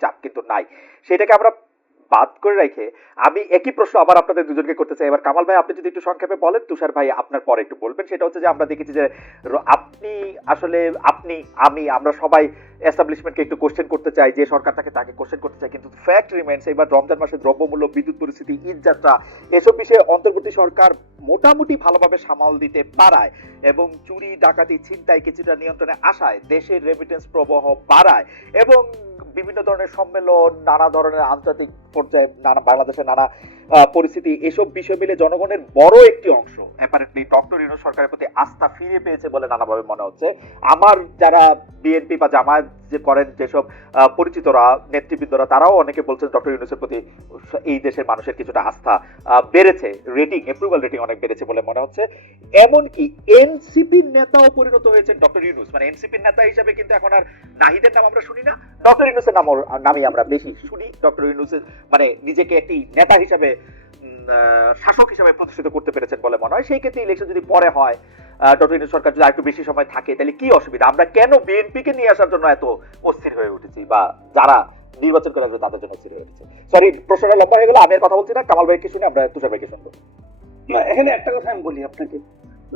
চাপ কিন্তু নাই। সেটাকে আমরা বাদ করে রেখে আমি একই প্রশ্ন আবার আপনাদের দুজনকে করতে চাই। এবার কামাল ভাই, আপনি যদি একটু সংক্ষেপে বলেন, তুষার ভাই আপনার পরে একটু বলবেন। সেটা হচ্ছে যে আমরা দেখেছি যে আপনি আসলে আপনি, আমি, আমরা সবাই এস্টাবলিশমেন্টকে একটু কোশ্চেন করতে চাই, যে সরকার থাকে তাকে কোশ্চেন করতে চাই। কিন্তু ফ্যাক্ট রিমেন্স এবার রমজান মাসে দ্রব্যমূল্য, বিদ্যুৎ পরিস্থিতি, ঈদ যাত্রা, এসব বিষয়ে অন্তর্বর্তী সরকার মোটামুটি ভালোভাবে সামাল দিতে পারায় এবং চুরি, ডাকাতি, ছিনতাই কিছুটা নিয়ন্ত্রণে আসায় দেশের রেমিটেন্স প্রবাহ বাড়ায় এবং বিভিন্ন ধরনের সম্মেলন, নানা ধরনের আন্তর্জাতিক পর্যায়ে নানা বাংলাদেশের নানা পরিস্থিতি, এসব বিষয় মিলে জনগণের বড় একটি অংশ অ্যাপারেন্টলি ডক্টর ইউনুস সরকারের প্রতি আস্থা ফিরে পেয়েছে বলে নানাভাবে মনে হচ্ছে। আমার যারা বিএনপি বা জামায়াত যে করেন যেসব পরিচিতরা, নেতৃবৃন্দরা, তারাও অনেকে বলছেন ডক্টর ইউনুসের প্রতি এই দেশের মানুষের কিছুটা আস্থা বেড়েছে। রেটিং অ্যাপ্রুভাল রেটিং অনেক বেড়েছে বলে মনে হচ্ছে। এমনকি এনসিপির নেতাও পরিণত হয়েছেন ডক্টর ইউনুস। মানে এনসিপির নেতা হিসাবে কিন্তু এখন আর নাহিদের নাম আমরা শুনি না। ডক্টর ইউনুসের নাম নামই আমরা বেশি শুনি। ডক্টর ইউনুসের মানে নিজেকে একটি নেতা হিসাবে শাসক হিসাবে প্রতিষ্ঠিত করতে পেরেছেন বলে মনে হয়। সেই ক্ষেত্রে ইলেকশন যদি পরে হয় ডক্টর সরকার যদি একটু বেশি সময় থাকে তাহলে কি অসুবিধা? আমরা কেন বিএনপি কে নিয়ে আসার জন্য এত অস্থির হয়ে উঠেছি? বা যারা নির্বাচন করে আসবে তাদের জন্য অস্থির হয়ে উঠেছে। সরি প্রশ্নটা লম্বা হয়ে গেল আমি আর কথা বলছি না। কামাল ভাইকে শুনে আমরা তুষার ভাইকে শুনব। না এখানে একটা কথা আমি বলি আপনাকে।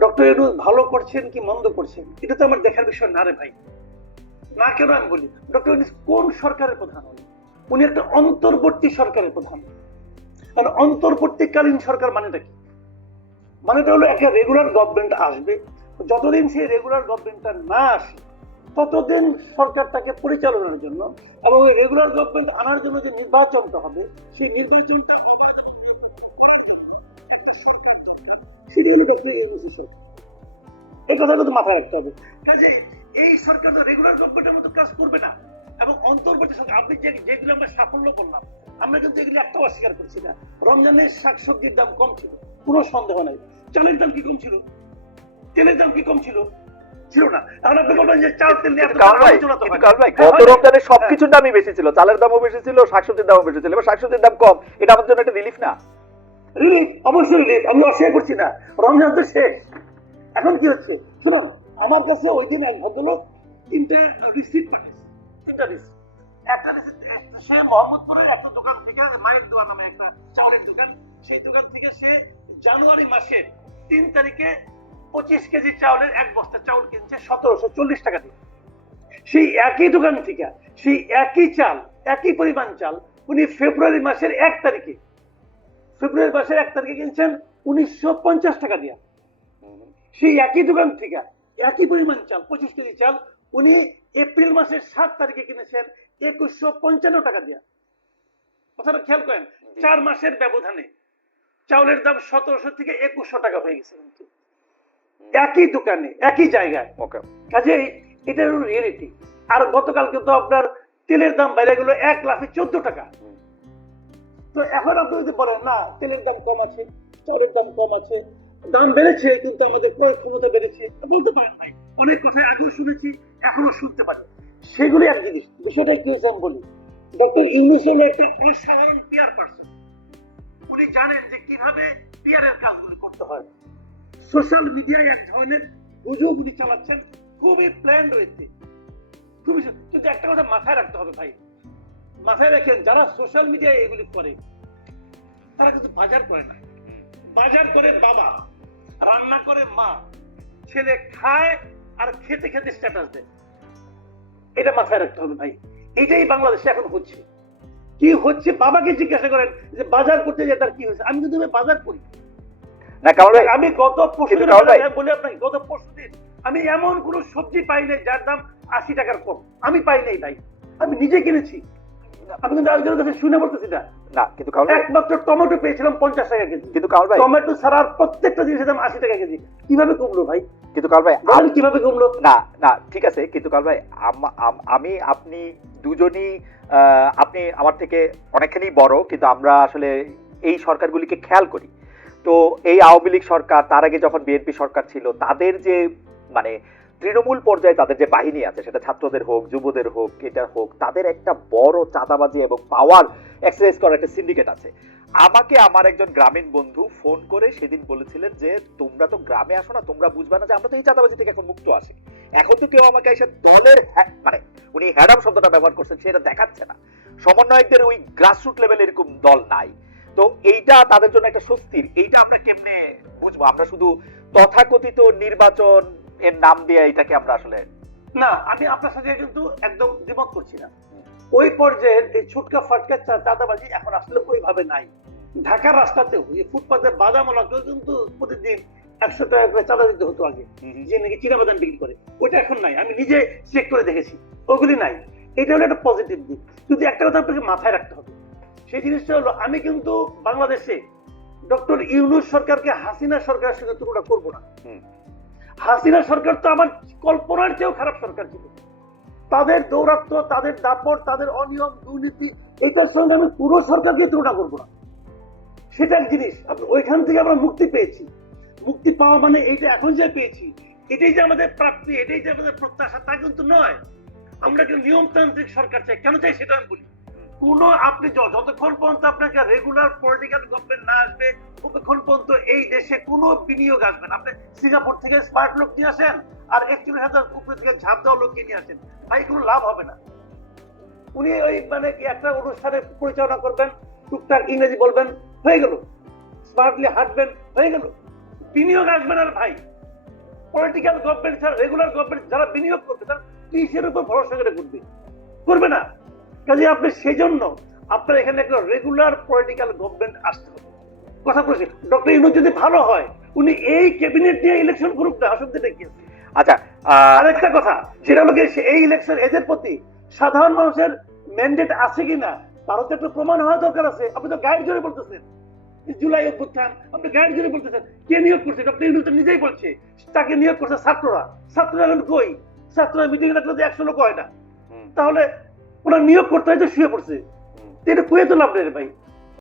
ডক্টর ইউনুস ভালো করছেন কি মন্দ করছেন? এটা তো আমার দেখার বিষয় না রে ভাই। না কেন আমি বলি? ডক্টর কোন সরকারের প্রধান উনি একটা অন্তর্বর্তী সরকারের প্রধান। আর অন্তর্বর্তীকালীন সরকার মানেটা কি? মানেটা হলো একটা রেগুলার গভর্নমেন্ট আসবে, যতদিন সেই রেগুলার গভর্নমেন্টটা না আসে, ততদিন সরকারটাকে পরিচালনার জন্য এবং ওই রেগুলার গভর্নমেন্ট আনার জন্য যে নির্বাচনটা হবে, সেই নির্বাচনটা। হলো। এই কথাটা তো মাথায় রাখতে হবে। এই সরকার তো রেগুলার গভর্নমেন্টের মতো কাজ করবে না। এবং অন্তর্বর্তী সরকার আপনি যে যেগুলো আমরা সাফল্য করলাম আমরা কিন্তু এগুলি একটা অস্বীকার করছি না। রমজানের শাকসবজির দাম কম ছিল কোনো সন্দেহ নাই। চালের দাম কি কম ছিল? তেলের দাম কি কম ছিল? ছিল না। এখন আপনি বলবেন যে চাল তেল নিয়ে এত কিন্তু কামাল ভাই আলোচনা তো কিন্তু হয় না। কামাল ভাই গত রমজানে সবকিছুর দামই বেশি ছিল চালের দামও বেশি ছিল শাকসবজির দামও বেশি ছিল। এবার শাকসবজির দাম কম এটা আমাদের জন্য একটা রিলিফ না? রিলিফ অবশ্যই রিলিফ আমি অস্বীকার করছি না। রমজান তো শেষ। এখন কি হচ্ছে? শুনুন আমার কাছে ওই দিন এক ভদ্রলোক তিনটে রিসিপ্ট তিনটা রিসিপ্ট একটা রিসিপ্ট সে মোহাম্মদপুরের একটা দোকান থেকে মায়ের দোকান নামে একটা চাউলের দোকান। সেই দোকান থেকে সে জানুয়ারি মাসের তিন তারিখে পঁচিশ কেজি চাউলের এক বস্তা চাউল কিনছে সতেরোশো চল্লিশ টাকা দিয়ে। সেই একই দোকান থেকে, সেই একই চাল, একই পরিমাণ চাল উনি ফেব্রুয়ারি মাসের এক তারিখে, ফেব্রুয়ারি মাসের এক তারিখে কিনছেন উনিশশো পঞ্চাশ টাকা দিয়া। সেই একই দোকান থেকে একই পরিমাণ চাল, পঁচিশ কেজি চাল উনি এপ্রিল মাসের সাত তারিখে কিনেছেন একুশশো পঞ্চান্ন টাকা দিয়া। কথাটা খেয়াল করেন চার মাসের ব্যবধানে। চাউলের দাম সতেরোশো থেকে একুশশো টাকা হয়ে গেছে কিন্তু। একই দোকানে একই জায়গায়। কাজেই এটা হলো রিয়েলিটি আর গতকাল কিন্তু আপনার তেলের দাম বাইরে গেল এক লাখে চোদ্দ টাকা। তো এখন আপনি যদি বলেন না তেলের দাম কম আছে চাউলের দাম কম আছে দাম বেড়েছে কিন্তু আমাদের ক্রয় ক্ষমতা বেড়েছে বলতে পারেন ভাই। অনেক কথাই আগেও শুনেছি এখনও শুনতে পারি। সেগুলি এক জিনিস বিষয়টা কি হয়েছে আমি বলি। ডক্টর ইংলিশ হলো একটা অসাধারণ পিয়ার পার্সন উনি জানেন যে কীভাবে পিয়ারের কাজগুলি করতে হয়। সোশ্যাল মিডিয়ায় এক ধরনের গুজব উনি চালাচ্ছেন। খুবই প্ল্যান রয়েছে খুবই কিন্তু একটা কথা মাথায় রাখতে হবে ভাই। মাথায় রাখেন, যারা সোশ্যাল মিডিয়ায় এগুলি করে, তারা কিন্তু বাজার করে না। বাজার করে বাবা, রান্না করে মা। ছেলে খায় আর খেতে খেতে স্ট্যাটাস দেয়। এটা মাথায় রাখতে হবে ভাই। এটাই বাংলাদেশে এখন হচ্ছে। কি হচ্ছে? বাবাকে জিজ্ঞাসা করেন যে বাজার করতে যে তার কি হয়েছে? আমি কিন্তু বাজার করি। না কামাল ভাই আমি গত পরশু বলি আপনাকে গত পরশু দিন আমি এমন কোন সবজি পাই নাই যার দাম আশি টাকার কম। আমি পাই নাই ভাই। আমি নিজে কিনেছি। আমি কিন্তু আরেকজনের কাছে শুনে বলতেছি না। না কিন্তু কামাল একমাত্র টমেটো পেয়েছিলাম পঞ্চাশ টাকা কেজি। কিন্তু কামাল ভাই টমেটো ছাড়ার প্রত্যেকটা জিনিসের দাম আশি টাকা কেজি। কীভাবে কমলো ভাই? কিন্তু কামাল ভাই বলেন কীভাবে কমলো না না ঠিক আছে কিন্তু কাল ভাই আম- আম- আমি আপনি দুজনই আপনি আমার থেকে অনেকখানি বড় কিন্তু আমরা আসলে এই সরকারগুলিকে খেয়াল করি। তো এই আওয়ামী লীগ সরকার তার আগে যখন বিএনপি সরকার ছিল তাদের যে মানে তৃণমূল পর্যায়ে তাদের যে বাহিনী আছে সেটা ছাত্রদের হোক যুবদের হোক এটার হোক তাদের একটা বড় চাঁদাবাজি এবং পাওয়ার এক্সারসাইজ করার একটা সিন্ডিকেট আছে। আমাকে আমার একজন গ্রামীণ বন্ধু ফোন করে সেদিন বলেছিলেন যে, তোমরা তো গ্রামে আসো না, তোমরা বুঝবে না যে আমরা তো এই চাঁদাবাজি থেকে এখন মুক্ত আছি। এখন তো কেউ আমাকে এসে দলের মানে উনি হ্যাডাম শব্দটা ব্যবহার করছেন সেটা দেখাচ্ছে না। সমন্বয়কদের ওই গ্রাসরুট লেভেল এরকম দল নাই। তো এইটা তাদের জন্য একটা স্বস্তির। এইটা আমরা কেমনে বুঝব? আমরা শুধু তথাকথিত নির্বাচন এর নাম দিয়ে এটাকে আমরা আসলে না, আমি আপনার সাথে কিন্তু একদম দ্বিমত করছি না। ওই পর্যায়ের এই ছুটকা ফাটকা চাঁদাবাজি এখন আসলে ওইভাবে নাই। ঢাকার রাস্তাতেও এই ফুটপাতে বাদামওয়ালাকেও কিন্তু প্রতিদিন একশো টাকা করে চাঁদা দিতে হতো আগে। যে নাকি চিরাবাদাম বিক্রি করে। ওইটা এখন নাই। আমি নিজে চেক করে দেখেছি। ওগুলি নাই। এটা হলো একটা পজিটিভ দিক। কিন্তু একটা কথা আপনাকে মাথায় রাখতে হবে। সেই জিনিসটা হলো আমি কিন্তু বাংলাদেশে ডক্টর ইউনুস সরকারকে হাসিনা সরকারের সঙ্গে তুলনা করব না। হাসিনা সরকার তো আমার কল্পনার চেয়েও খারাপ সরকার ছিল। তাদের দৌরাত্ম তাদের দাপট, তাদের অনিয়ম, দুর্নীতি ওইটার সঙ্গে আমি পুরো সরকারকে তুলনা করব না। সেটা এক জিনিস ওইখান থেকে আমরা মুক্তি পেয়েছি। মুক্তি পাওয়া মানে এইটা এখন যে পেয়েছি, এটাই যে আমাদের প্রাপ্তি, এটাই যে আমাদের প্রত্যাশা, তা কিন্তু নয়। আমরা কিন্তু নিয়মতান্ত্রিক সরকার চাই। কেন চাই সেটা আমি বলি। কোন আপনি যতক্ষণ পর্যন্ত আপনাকে রেগুলার পলিটিক্যাল গভর্নমেন্ট না আসবে, ততক্ষণ পর্যন্ত এই দেশে কোনো বিনিয়োগ আসবে না। আপনি সিঙ্গাপুর থেকে স্মার্ট লোক নিয়ে আসেন আর একচল্লিশ হাজার উপরে থেকে ঝাঁপ দেওয়া লোক নিয়ে আসেন। ভাই, কোনো লাভ হবে না। উনি ওই মানে একটা অনুষ্ঠানে পরিচালনা করবেন, টুকটাক ইংরেজি বলবেন, হয়ে গেল। স্মার্টলি হাঁটবেন, হয়ে গেল। বিনিয়োগ আসবে না ভাই। পলিটিক্যাল গভর্নমেন্ট ছাড়া রেগুলার গভর্নমেন্ট যারা বিনিয়োগ করবে, তারা কিসের উপর ভরসা করে করবে করবে না। কাজে আপনি সেই জন্য আপনার এখানে একটা রেগুলার পলিটিক্যাল গভর্নমেন্ট আসতে হবে। কথা বলছি। ডক্টর ইউনুস যদি ভালো হয় উনি এই ক্যাবিনেট নিয়ে ইলেকশন করুক না অসুবিধা কি আচ্ছা আরেকটা কথা সেটা হলো এই ইলেকশন এদের প্রতি সাধারণ মানুষের ম্যান্ডেট আছে কিনা তারও তো একটা প্রমাণ হওয়া দরকার আছে। আপনি তো গাইড জুড়ে বলতেছেন। জুলাই অভ্যুত্থান আপনি গাইড জুড়ে বলতেছেন। কে নিয়োগ করছে? ডক্টর ইউনুস তো নিজেই বলছে তাকে নিয়োগ করছে ছাত্ররা। ছাত্ররা এখন কই? ছাত্ররা মিটিং রাখলে তো একশো লোক হয় না। তাহলে ওরা নিয়োগ করতে হয়তো শুয়ে পড়ছে। এটা কুয়ে তো লাভ নেই রে ভাই